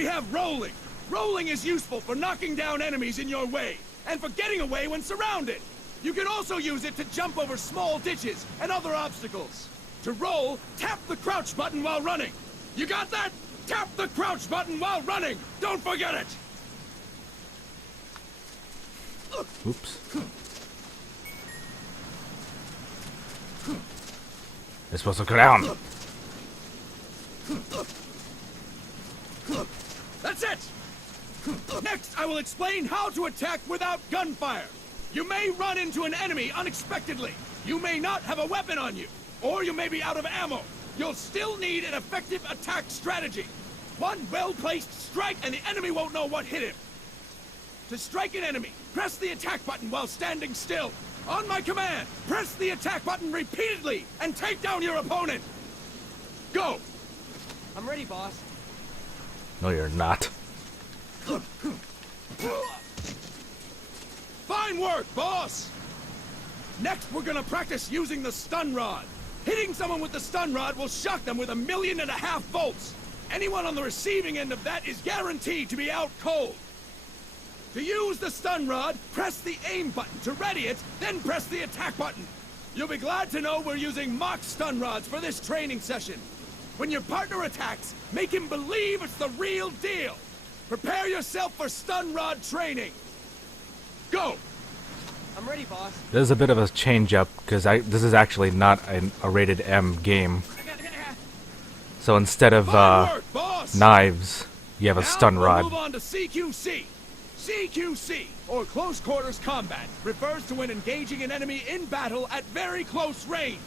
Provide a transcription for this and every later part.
we have rolling. Rolling is useful for knocking down enemies in your way, and for getting away when surrounded. You can also use it to jump over small ditches and other obstacles. To roll, tap the crouch button while running. You got that? Tap the crouch button while running! Don't forget it! Oops. They're supposed to go down. That's it! Next, I will explain how to attack without gunfire. You may run into an enemy unexpectedly. You may not have a weapon on you, or you may be out of ammo. You'll still need an effective attack strategy. One well-placed strike and the enemy won't know what hit him. To strike an enemy, press the attack button while standing still. On my command, press the attack button repeatedly and take down your opponent. Go! I'm ready, boss. No, you're not. Fine work, boss! Next, we're gonna practice using the stun rod. Hitting someone with the stun rod will shock them with 1.5 million volts. Anyone on the receiving end of that is guaranteed to be out cold. To use the stun rod, press the aim button to ready it, then press the attack button. You'll be glad to know we're using mock stun rods for this training session. When your partner attacks, make him believe it's the real deal. Prepare yourself for stun rod training. Go! I'm ready, boss. There's a bit of a change up because this is actually not a rated M game. So instead of knives, you have a stun rod. Move on to CQC. CQC, or Close Quarters Combat, refers to when engaging an enemy in battle at very close range.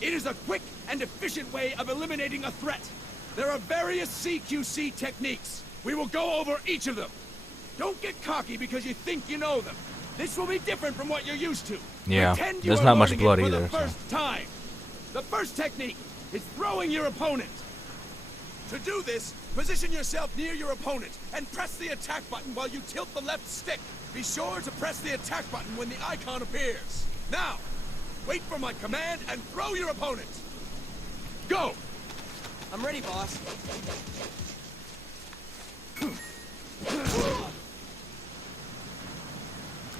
It is a quick and efficient way of eliminating a threat. There are various CQC techniques. We will go over each of them. Don't get cocky because you think you know them. This will be different from what you're used to. Yeah, Pretend there's you are not much learning blood it for either. The first time. The first technique is throwing your opponent. To do this, position yourself near your opponent and press the attack button while you tilt the left stick. Be sure to press the attack button when the icon appears. Now, wait for my command and throw your opponent. Go! I'm ready, boss.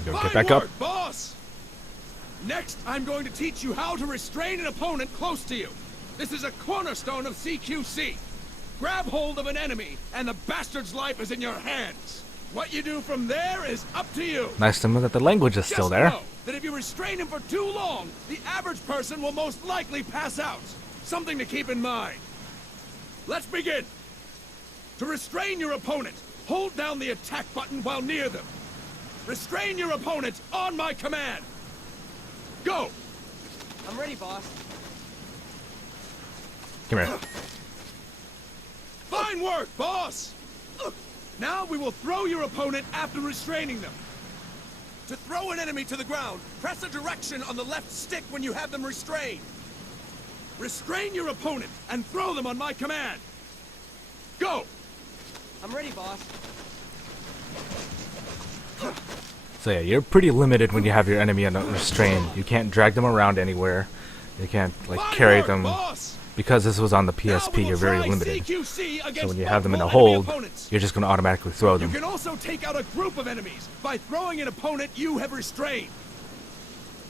Get back up. Boss! Next, I'm going to teach you how to restrain an opponent close to you. This is a cornerstone of CQC. Grab hold of an enemy, and the bastard's life is in your hands. What you do from there is up to you. Nice to know that the language is still there. Just know that if you restrain him for too long, the average person will most likely pass out. Something to keep in mind. Let's begin. To restrain your opponent, hold down the attack button while near them. Restrain your opponent on my command. Go! I'm ready, boss. Come here. Fine work, boss! Now we will throw your opponent after restraining them. To throw an enemy to the ground, press a direction on the left stick when you have them restrained. Restrain your opponent and throw them on my command. Go! I'm ready, boss. So yeah, you're pretty limited when you have your enemy under restraint. You can't drag them around anywhere. You can't like carry them. Boss. Because this was on the PSP, you're very limited. So when you have them in a hold, you're just going to automatically throw them. You can also take out a group of enemies by throwing an opponent you have restrained.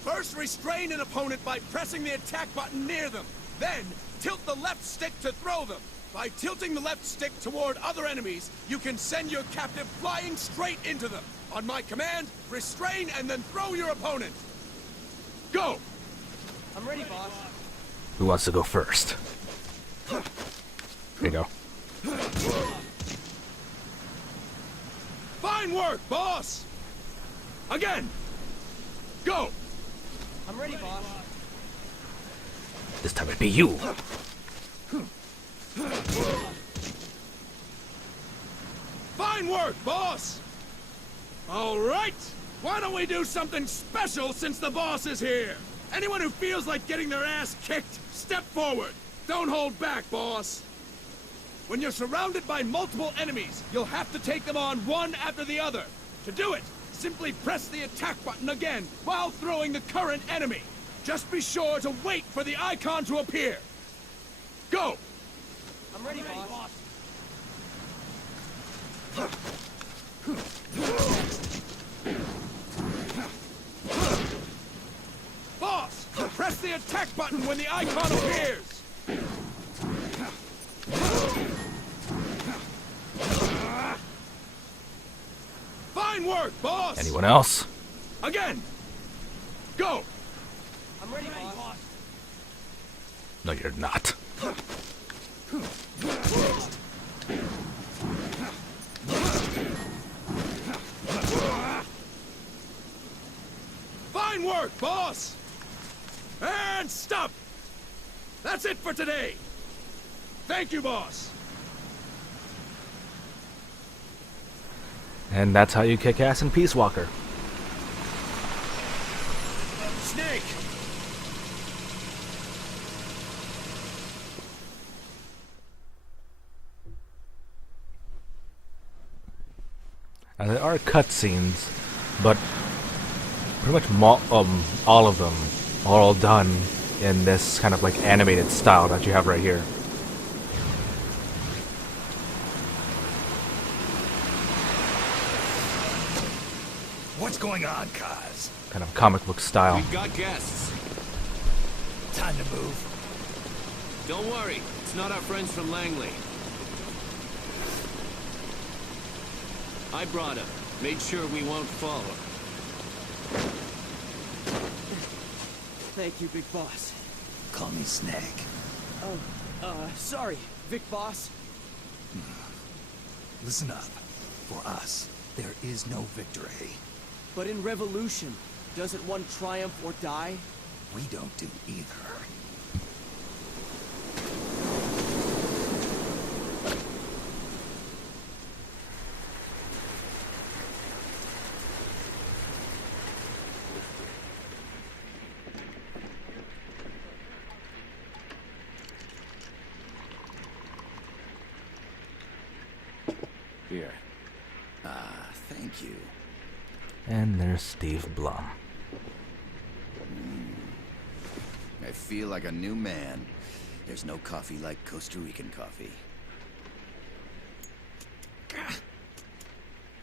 First, restrain an opponent by pressing the attack button near them. Then, tilt the left stick to throw them. By tilting the left stick toward other enemies, you can send your captive flying straight into them. On my command, restrain and then throw your opponent. Go! I'm ready, boss. Who wants to go first? There you go. Fine work, boss! Again! Go! I'm ready, boss. This time it'd be you. Fine work, boss! All right! Why don't we do something special since the boss is here? Anyone who feels like getting their ass kicked, step forward. Don't hold back, boss. When you're surrounded by multiple enemies, you'll have to take them on one after the other. To do it, simply press the attack button again while throwing the current enemy. Just be sure to wait for the icon to appear. Go! I'm ready, boss. Boss, press the attack button when the icon appears! Fine work, boss! Anyone else? Again! Go! I'm ready, boss. No, you're not. Fine work, boss! And stop! That's it for today! Thank you, boss! And that's how you kick ass in Peace Walker. Snake! Now, there are cutscenes, but pretty much all of them are all done in this kind of like animated style that you have right here. What's going on, Kaz? Kind of comic book style. We've got guests. Time to move. Don't worry, it's not our friends from Langley. I brought him. Made sure we won't fall. Thank you, Big Boss. Call me Snake. Sorry, Vic Boss. Listen up. For us, there is no victory. But in revolution, doesn't one triumph or die? We don't do either. Here. Thank you. And there's Steve Blum. I feel like a new man. There's no coffee like Costa Rican coffee.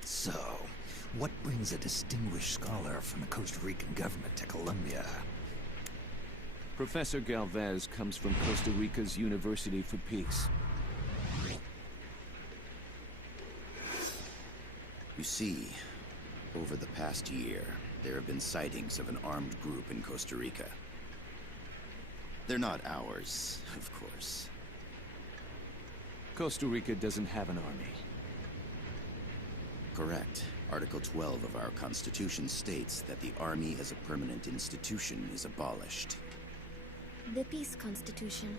So, what brings a distinguished scholar from the Costa Rican government to Colombia? Professor Galvez comes from Costa Rica's University for Peace. You see, over the past year, there have been sightings of an armed group in Costa Rica. They're not ours, of course. Costa Rica doesn't have an army. Correct. Article 12 of our Constitution states that the Army as a permanent institution is abolished. The Peace Constitution.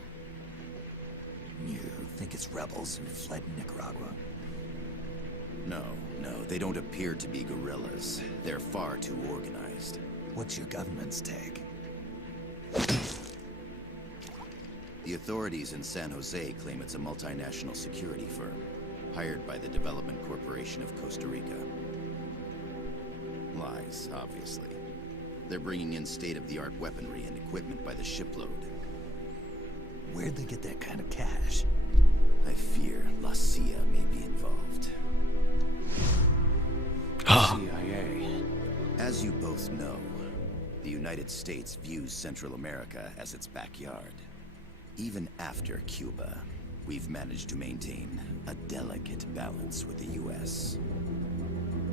You think it's rebels who fled Nicaragua? No, they don't appear to be guerrillas. They're far too organized. What's your government's take? The authorities in San Jose claim it's a multinational security firm, hired by the Development Corporation of Costa Rica. Lies, obviously. They're bringing in state-of-the-art weaponry and equipment by the shipload. Where'd they get that kind of cash? I fear La CIA may be involved. CIA. As you both know, the United States views Central America as its backyard. Even after Cuba, we've managed to maintain a delicate balance with the U.S.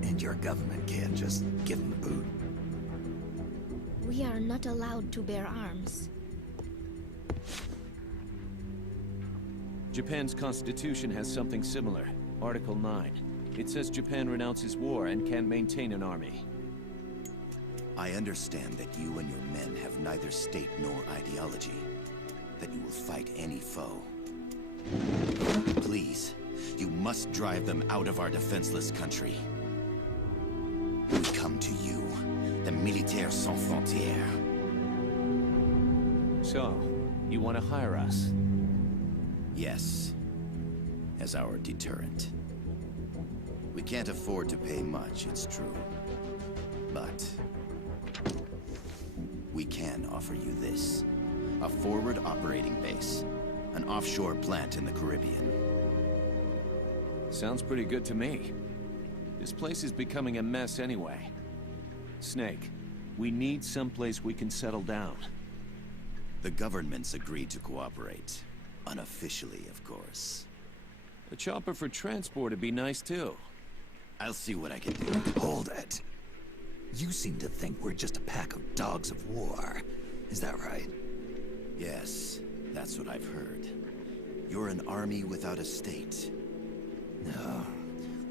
And your government can't just give them the boot? We are not allowed to bear arms. Japan's constitution has something similar. Article 9. It says Japan renounces war and can't maintain an army. I understand that you and your men have neither state nor ideology. That you will fight any foe. Please, you must drive them out of our defenseless country. We come to you, the Militaires Sans Frontières. So, you want to hire us? Yes, as our deterrent. We can't afford to pay much, it's true. But we can offer you this. A forward operating base. An offshore plant in the Caribbean. Sounds pretty good to me. This place is becoming a mess anyway. Snake, we need someplace we can settle down. The government's agreed to cooperate. Unofficially, of course. A chopper for transport would be nice too. I'll see what I can do. Hold it. You seem to think we're just a pack of dogs of war. Is that right? Yes, that's what I've heard. You're an army without a state. No,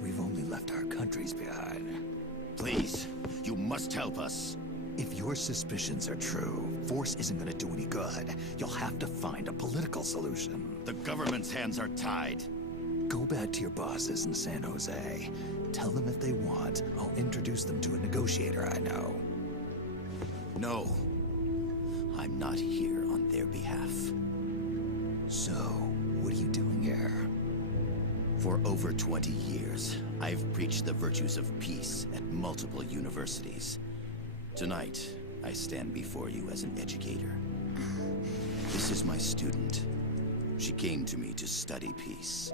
we've only left our countries behind. Please, you must help us. If your suspicions are true, force isn't gonna do any good. You'll have to find a political solution. The government's hands are tied. Go back to your bosses in San Jose. Tell them if they want, I'll introduce them to a negotiator I know. No. I'm not here on their behalf. So, what are you doing here? For over 20 years, I've preached the virtues of peace at multiple universities. Tonight, I stand before you as an educator. This is my student. She came to me to study peace.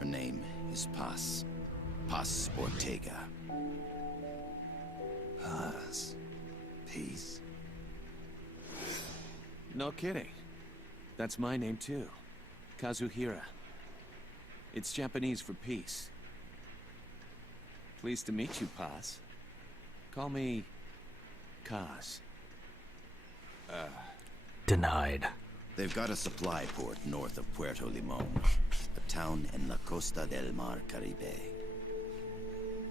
Her name is Paz. Paz Ortega. Paz. Peace. No kidding. That's my name too. Kazuhira. It's Japanese for peace. Pleased to meet you, Paz. Call me Kaz. Denied. They've got a supply port north of Puerto Limon, a town in la Costa del Mar Caribe.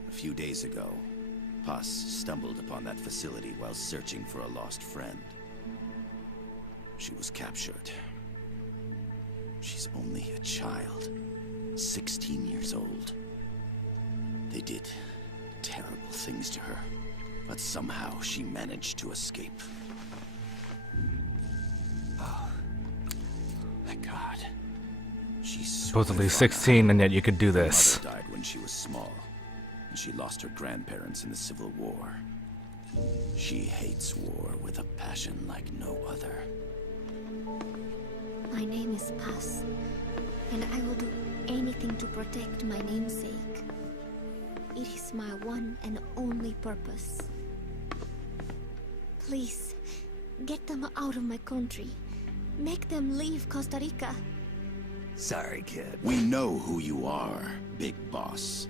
A few days ago, Paz stumbled upon that facility while searching for a lost friend. She was captured. She's only a child, 16 years old. They did terrible things to her, but somehow she managed to escape. Thank God. She's Supposedly 16, and yet you could do Her this. mother died when she was small, and she lost her grandparents in the Civil War. She hates war with a passion like no other. My name is Paz, and I will do anything to protect my namesake. It is my one and only purpose. Please, get them out of my country. Make them leave Costa Rica. Sorry, kid. We know who you are, Big Boss.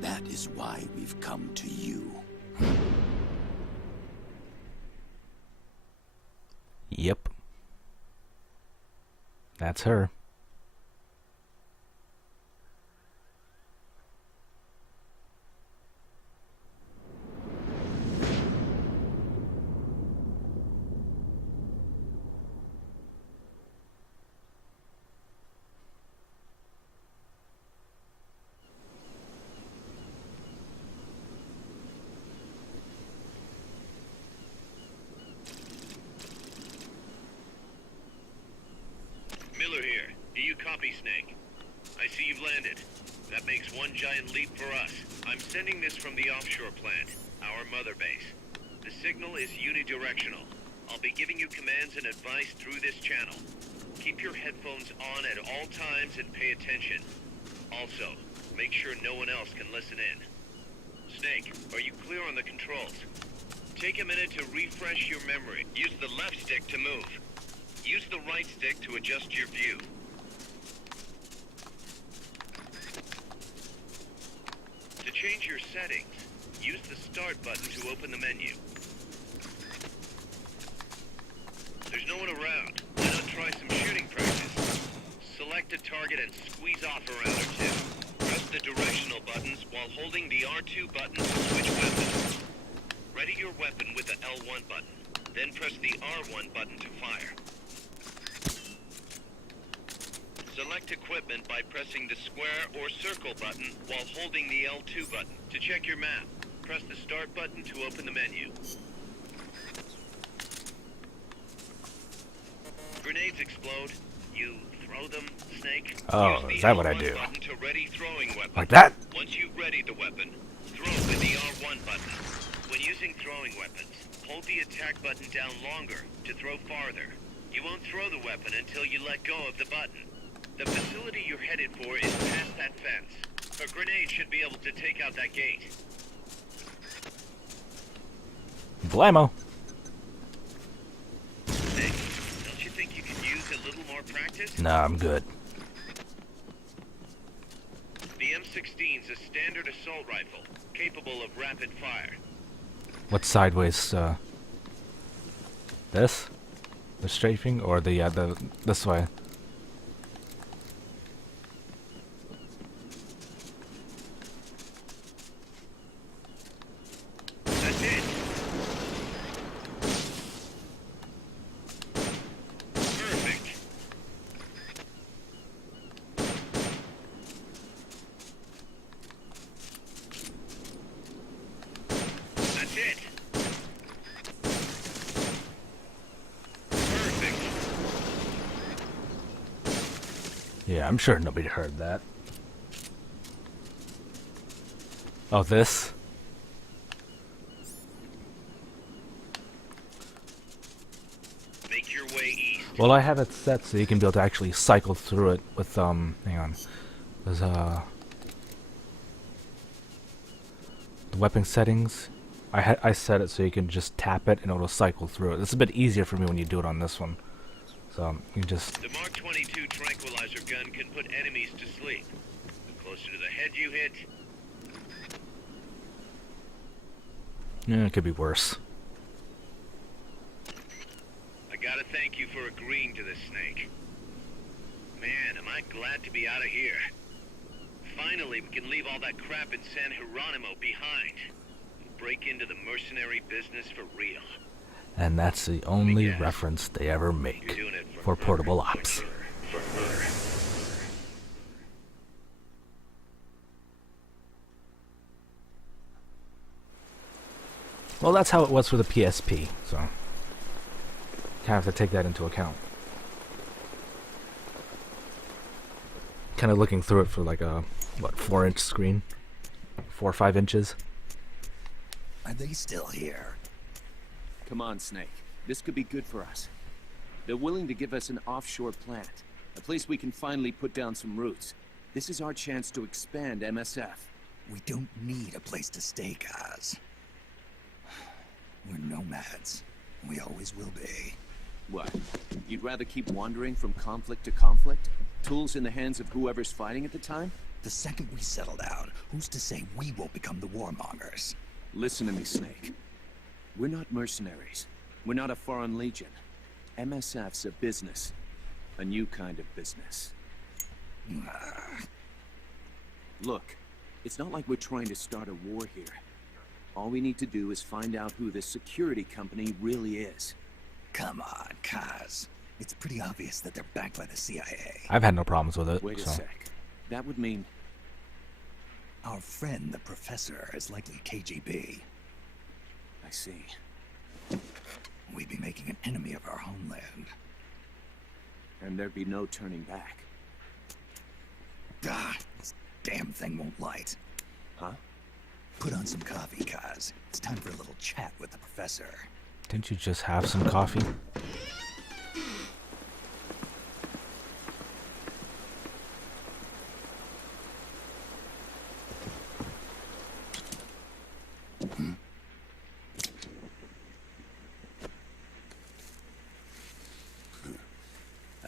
That is why we've come to you. Yep. That's her. Miller here. Do you copy, Snake? I see you've landed. That makes one giant leap for us. I'm sending this from the offshore plant, our mother base. The signal is unidirectional. I'll be giving you commands and advice through this channel. Keep your headphones on at all times and pay attention. Also, make sure no one else can listen in. Snake, are you clear on the controls? Take a minute to refresh your memory. Use the left stick to move. Use the right stick to adjust your view. To change your settings, use the start button to open the menu. There's no one around. Why not try some shooting practice? Select a target and squeeze off a round or two. Press the directional buttons while holding the R2 button to switch weapons. Ready your weapon with the L1 button. Then press the R1 button to fire. Select equipment by pressing the square or circle button while holding the L2 button. To check your map, press the start button to open the menu. Grenades explode. You throw them, Snake. Oh, Use the is that what I L1 do? button to ready throwing weapon. Like that? Once you've readied the weapon, throw with the R1 button. When using throwing weapons, hold the attack button down longer to throw farther. You won't throw the weapon until you let go of the button. The facility you're headed for is past that fence. A grenade should be able to take out that gate. Blammo. Nick, don't you think you could use a little more practice? Nah, I'm good. The M16's a standard assault rifle, capable of rapid fire. What sideways, this? The strafing or the this way? That's it. Perfect. That's it. Perfect. Yeah, I'm sure nobody heard that. Oh, this? Make your way east. Well, I have it set so you can be able to actually cycle through it with, hang on. There's, the weapon settings. I set it so you can just tap it and it'll cycle through it. It's a bit easier for me when you do it on this one. So, you just... The Mark 22 tranquilizer gun can put enemies to sleep. The closer to the head you hit, Yeah, it could be worse. I gotta thank you for agreeing to this, Snake. Man, am I glad to be out of here. Finally, we can leave all that crap in San Geronimo behind. And break into the mercenary business for real. And that's the only Yes. reference they ever You're make doing it for her. portable ops. For her. Well, that's how it was for the PSP, so kind of have to take that into account. Kind of looking through it for like a, what, 4-inch screen? 4 or 5 inches? Are they still here? Come on, Snake. This could be good for us. They're willing to give us an offshore plant, a place we can finally put down some roots. This is our chance to expand MSF. We don't need a place to stay, guys. We're nomads. We always will be. What? You'd rather keep wandering from conflict to conflict? Tools in the hands of whoever's fighting at the time? The second we settle down, who's to say we won't become the warmongers? Listen to me, Snake. We're not mercenaries. We're not a foreign legion. MSF's a business. A new kind of business. Look, it's not like we're trying to start a war here. All we need to do is find out who this security company really is. Come on, Kaz. It's pretty obvious that they're backed by the CIA. I've had no problems with it. Wait a so. sec. That would mean... Our friend, the professor, is likely KGB. I see. We'd be making an enemy of our homeland. And there'd be no turning back. Ah, this damn thing won't light. Huh? Put on some coffee, Kaz. It's time for a little chat with the professor. Didn't you just have some coffee?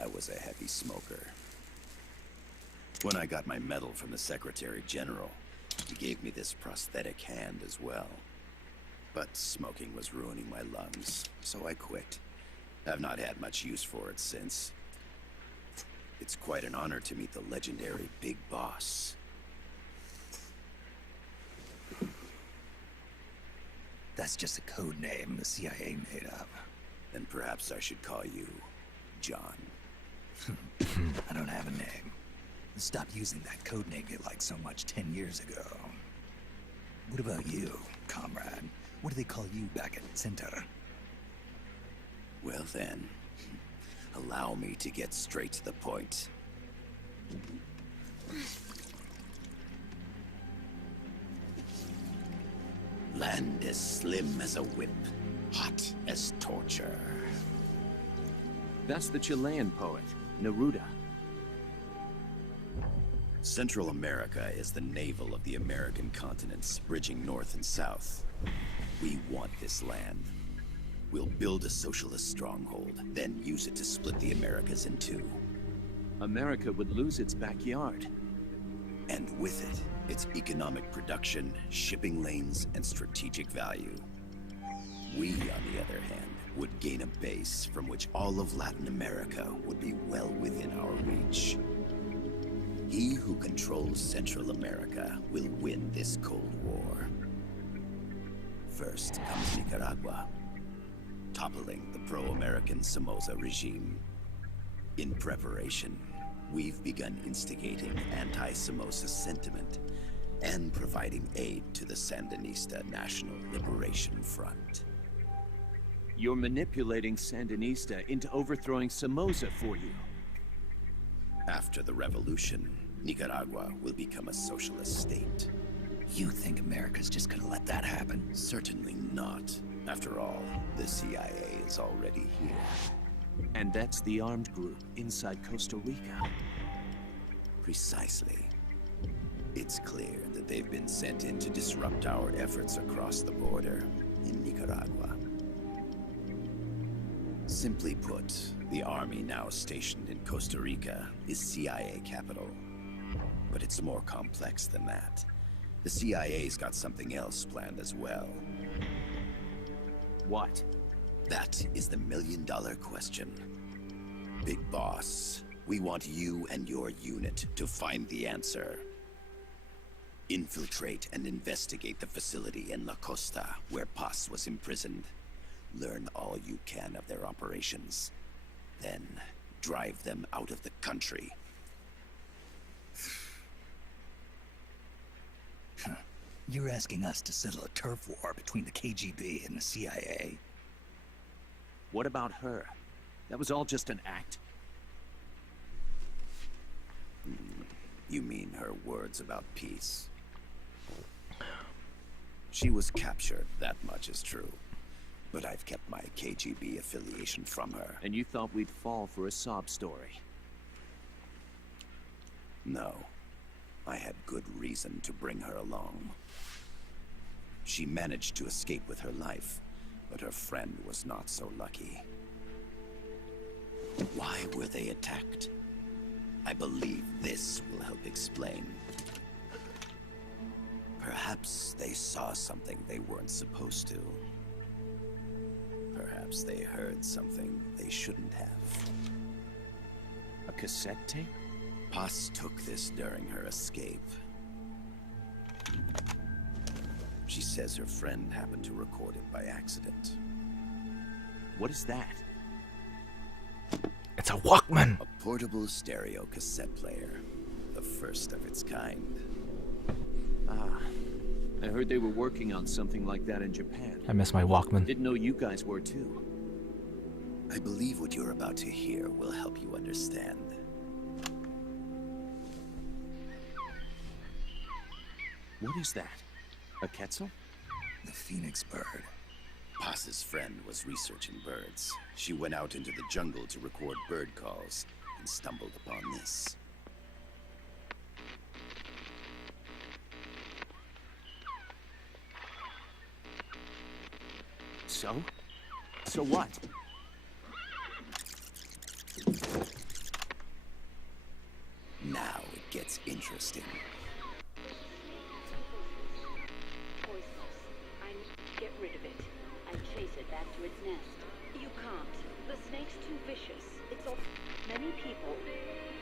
I was a heavy smoker. When I got my medal from the Secretary General, he gave me this prosthetic hand as well. But smoking was ruining my lungs, so I quit. I've not had much use for it since. It's quite an honor to meet the legendary Big Boss. That's just a code name the CIA made up. Then perhaps I should call you John. I don't have a name. Stop using that code name you liked so much 10 years ago. What about you, comrade? What do they call you back at Center? Well then, allow me to get straight to the point. Land as slim as a whip, hot as torture. That's the Chilean poet, Neruda. Central America is the navel of the American continents, bridging north and south. We want this land. We'll build a socialist stronghold, then use it to split the Americas in two. America would lose its backyard. And with it, its economic production, shipping lanes, and strategic value. We, on the other hand, would gain a base from which all of Latin America would be well within our reach. He who controls Central America will win this Cold War. First comes Nicaragua, toppling the pro-American Somoza regime. In preparation, we've begun instigating anti-Somoza sentiment and providing aid to the Sandinista National Liberation Front. You're manipulating Sandinista into overthrowing Somoza for you. After the revolution, Nicaragua will become a socialist state. You think America's just gonna let that happen? Certainly not. After all, the CIA is already here. And that's the armed group inside Costa Rica. Precisely. It's clear that they've been sent in to disrupt our efforts across the border in Nicaragua. Simply put, the army now stationed in Costa Rica is CIA capital. But it's more complex than that. The CIA's got something else planned as well. What? That is the million-dollar question. Big Boss, we want you and your unit to find the answer. Infiltrate and investigate the facility in La Costa, where Paz was imprisoned. Learn all you can of their operations. Then, drive them out of the country. You're asking us to settle a turf war between the KGB and the CIA? What about her? That was all just an act. You mean her words about peace? She was captured, that much is true. But I've kept my KGB affiliation from her. And you thought we'd fall for a sob story. No. I had good reason to bring her along. She managed to escape with her life, but her friend was not so lucky. Why were they attacked? I believe this will help explain. Perhaps they saw something they weren't supposed to. Perhaps they heard something they shouldn't have. A cassette tape? Paz took this during her escape. She says her friend happened to record it by accident. What is that? It's a Walkman! A portable stereo cassette player. The first of its kind. Ah, I heard they were working on something like that in Japan. I miss my Walkman. Didn't know you guys were too. I believe what you're about to hear will help you understand. What is that? A Quetzal? The Phoenix bird. Paz's friend was researching birds. She went out into the jungle to record bird calls and stumbled upon this. So? So what? Now it gets interesting. Get rid of it. I chase it back to its nest. You can't. The snake's too vicious. It's of many people.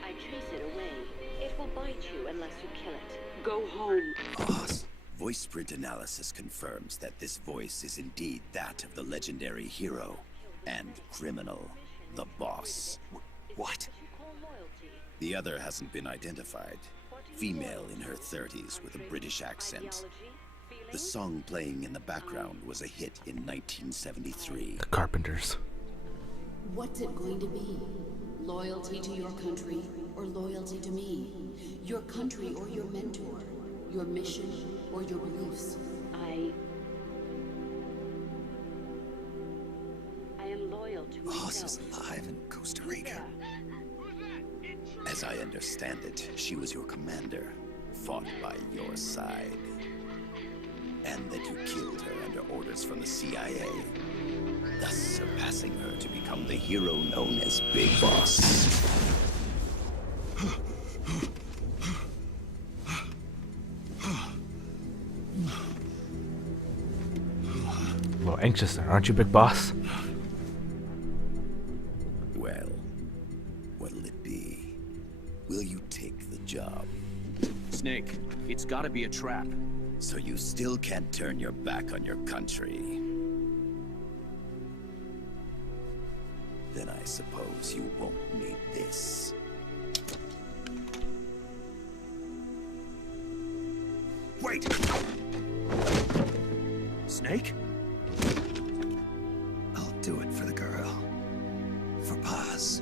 I chase it away. It will bite you unless you kill it. Go home. Boss. Voice print analysis confirms that this voice is indeed that of the legendary hero and criminal, the Boss. What? The other hasn't been identified. Female in her 30s with a British accent. The song playing in the background was a hit in 1973. The Carpenters. What's it going to be? Loyalty to your country or loyalty to me? Your country or your mentor? Your mission or your beliefs? I am loyal to Boss is myself. alive in Costa Rica. As I understand it, she was your commander, fought by your side. And that you killed her under orders from the CIA, thus surpassing her to become the hero known as Big Boss. A little anxious there, aren't you, Big Boss? Well, what'll it be? Will you take the job? Snake, it's gotta be a trap. So you still can't turn your back on your country? Then I suppose you won't need this. Wait! Snake? I'll do it for the girl. For Paz.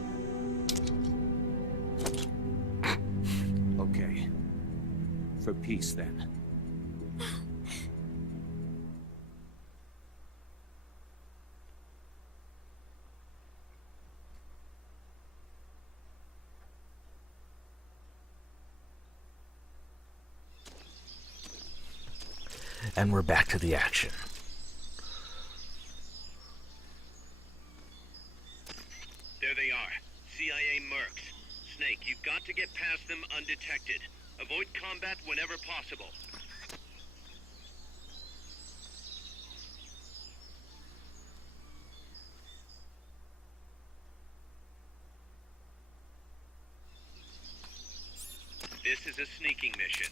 Okay. For peace, then. And we're back to the action. There they are. CIA mercs. Snake, you've got to get past them undetected. Avoid combat whenever possible. This is a sneaking mission.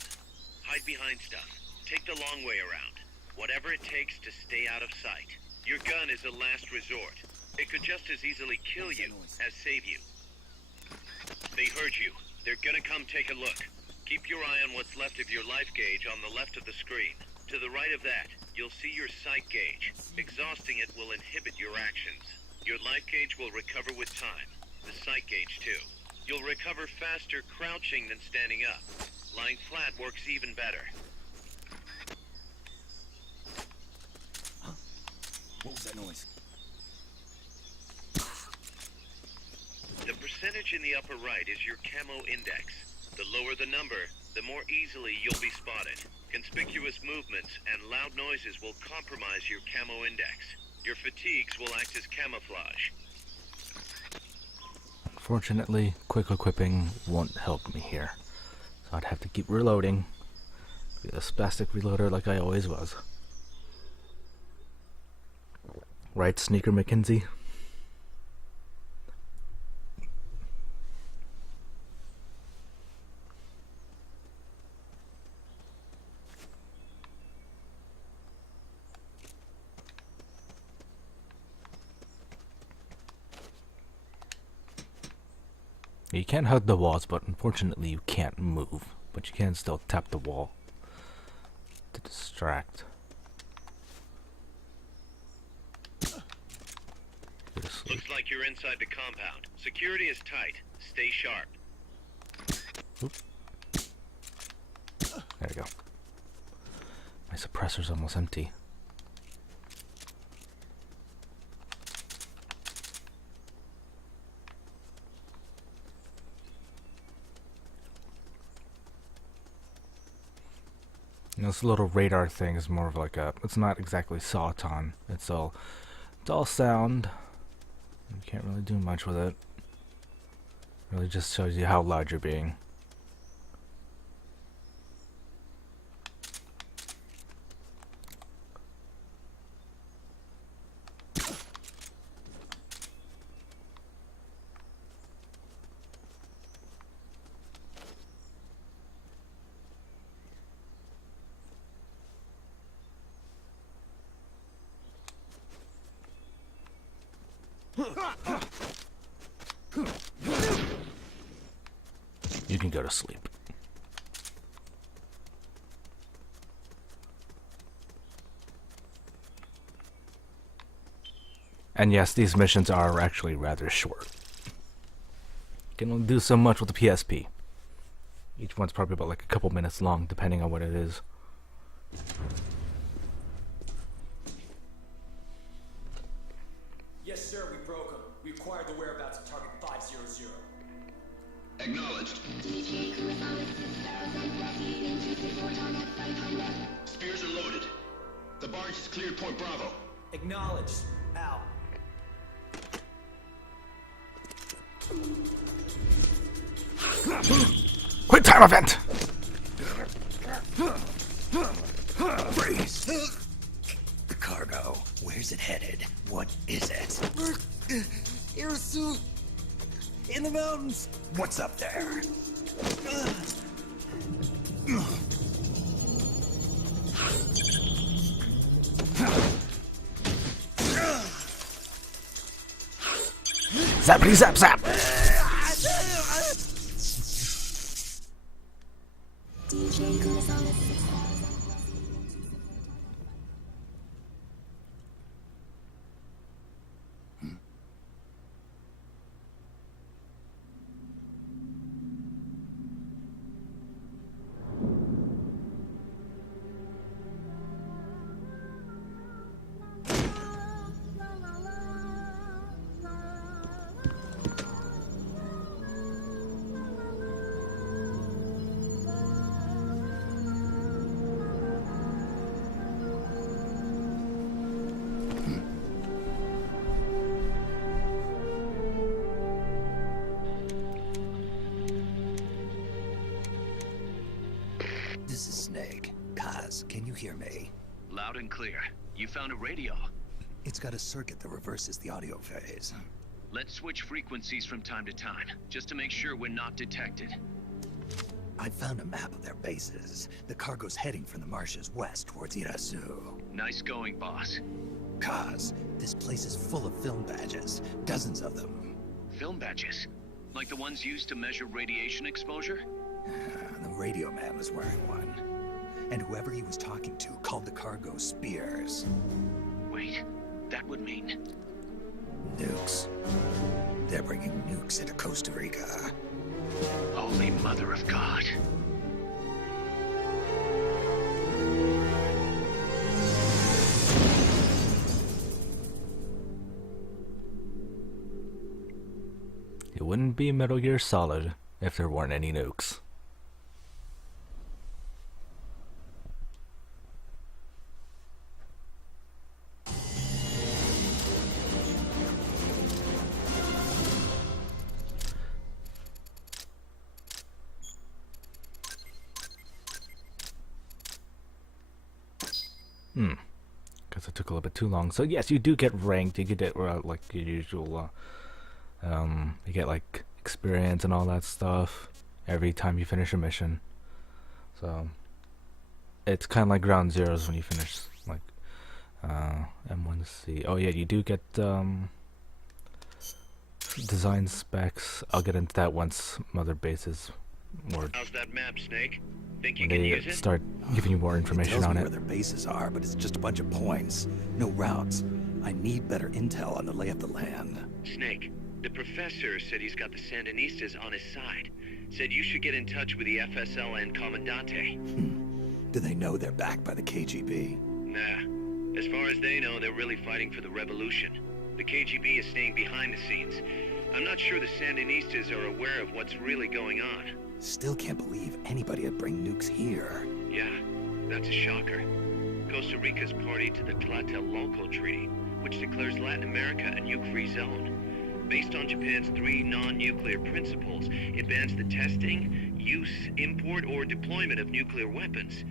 Hide behind stuff. Take the long way around. Whatever it takes to stay out of sight. Your gun is a last resort. It could just as easily kill you as save you. They heard you. They're gonna come take a look. Keep your eye on what's left of your life gauge on the left of the screen. To the right of that, you'll see your sight gauge. Exhausting it will inhibit your actions. Your life gauge will recover with time. The sight gauge, too. You'll recover faster crouching than standing up. Lying flat works even better. What was that noise? The percentage in the upper right is your camo index. The lower the number, the more easily you'll be spotted. Conspicuous movements and loud noises will compromise your camo index. Your fatigues will act as camouflage. Unfortunately, quick equipping won't help me here. So I'd have to keep reloading. Be a spastic reloader like I always was. Right, Sneaker McKenzie? You can't hug the walls, but unfortunately you can't move. But you can still tap the wall to distract. Looks like you're inside the compound. Security is tight. Stay sharp. Oop. There we go. My suppressor's almost empty. This little radar thing is more of like a, it's not exactly Sawton. It's all sound. You can't really do much with it. Really just shows you how loud you're being. You can go to sleep. And yes, these missions are actually rather short. You can only do so much with the PSP. Each one's probably about like a couple minutes long, depending on what it is. Yes, sir, we broke him. We acquired the whereabouts of Target 500. Acknowledged. Spears are loaded. The barge is cleared Point Bravo. Acknowledged. Out. Quick time event! Freeze! The cargo. Where's it headed? What is it? Air suit. In the mountains. What's up there? Zappity zap zap! This is Snake. Kaz, can you hear me? Loud and clear. You found a radio. It's got a circuit that reverses the audio phase. Let's switch frequencies from time to time, just to make sure we're not detected. I found a map of their bases. The cargo's heading from the marshes west towards Irasu. Nice going, boss. Kaz, this place is full of film badges. Dozens of them. Film badges? Like the ones used to measure radiation exposure? The radio man was wearing one. And whoever he was talking to called the cargo Spears. Wait, that would mean... Nukes. They're bringing nukes into Costa Rica. Holy Mother of God. It wouldn't be Metal Gear Solid if there weren't any nukes. Because it took a little bit too long. So yes, you do get ranked. You get like your usual. You get like experience and all that stuff every time you finish a mission. So it's kind of like Ground Zeroes when you finish like M1C. Oh yeah, you do get design specs. I'll get into that once Mother Base is more. How's that map, Snake? Think you When can they use it? start giving you more information on Where it. their bases are, but it's just a bunch of points. No routes. I need better intel on the lay of the land. Snake, the professor said he's got the Sandinistas on his side. Said you should get in touch with the FSL and Commandante. Do they know they're backed by the KGB? Nah. As far as they know, they're really fighting for the revolution. The KGB is staying behind the scenes. I'm not sure the Sandinistas are aware of what's really going on. Still can't believe anybody would bring nukes here. Yeah, that's a shocker. Costa Rica's party to the Tlatelolco Treaty, which declares Latin America a nuke-free zone. Based on Japan's 3 non-nuclear principles, it bans the testing, use, import, or deployment of nuclear weapons.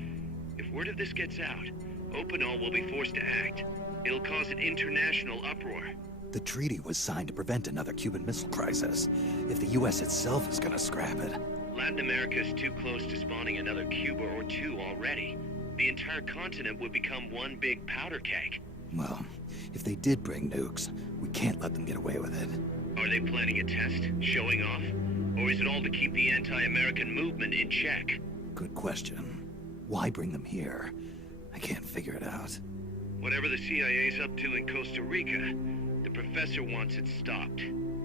If word of this gets out, Opinol will be forced to act. It'll cause an international uproar. The treaty was signed to prevent another Cuban Missile Crisis. If the U.S. itself is gonna scrap it... Latin America is too close to spawning another Cuba or 2 already. The entire continent would become one big powder keg. Well, if they did bring nukes, we can't let them get away with it. Are they planning a test? Showing off? Or is it all to keep the anti-American movement in check? Good question. Why bring them here? I can't figure it out. Whatever the CIA's up to in Costa Rica, the professor wants it stopped.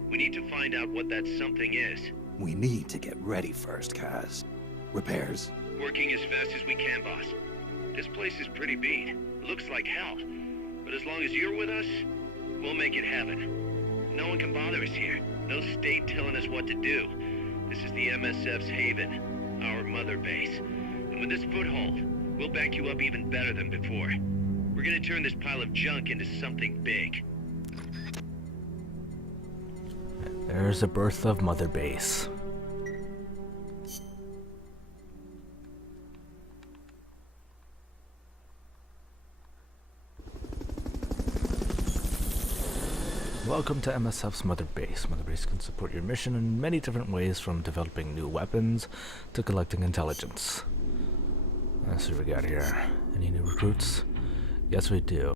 We need to find out what that something is. We need to get ready first, Kaz. Repairs? Working as fast as we can, boss. This place is pretty beat. Looks like hell. But as long as you're with us, we'll make it heaven. No one can bother us here. No state telling us what to do. This is the MSF's haven, our mother base. And with this foothold, we'll back you up even better than before. We're gonna turn this pile of junk into something big. There's the birth of Mother Base. Welcome to MSF's Mother Base. Mother Base can support your mission in many different ways, from developing new weapons to collecting intelligence. Let's see what we got here. Any new recruits? Yes, we do.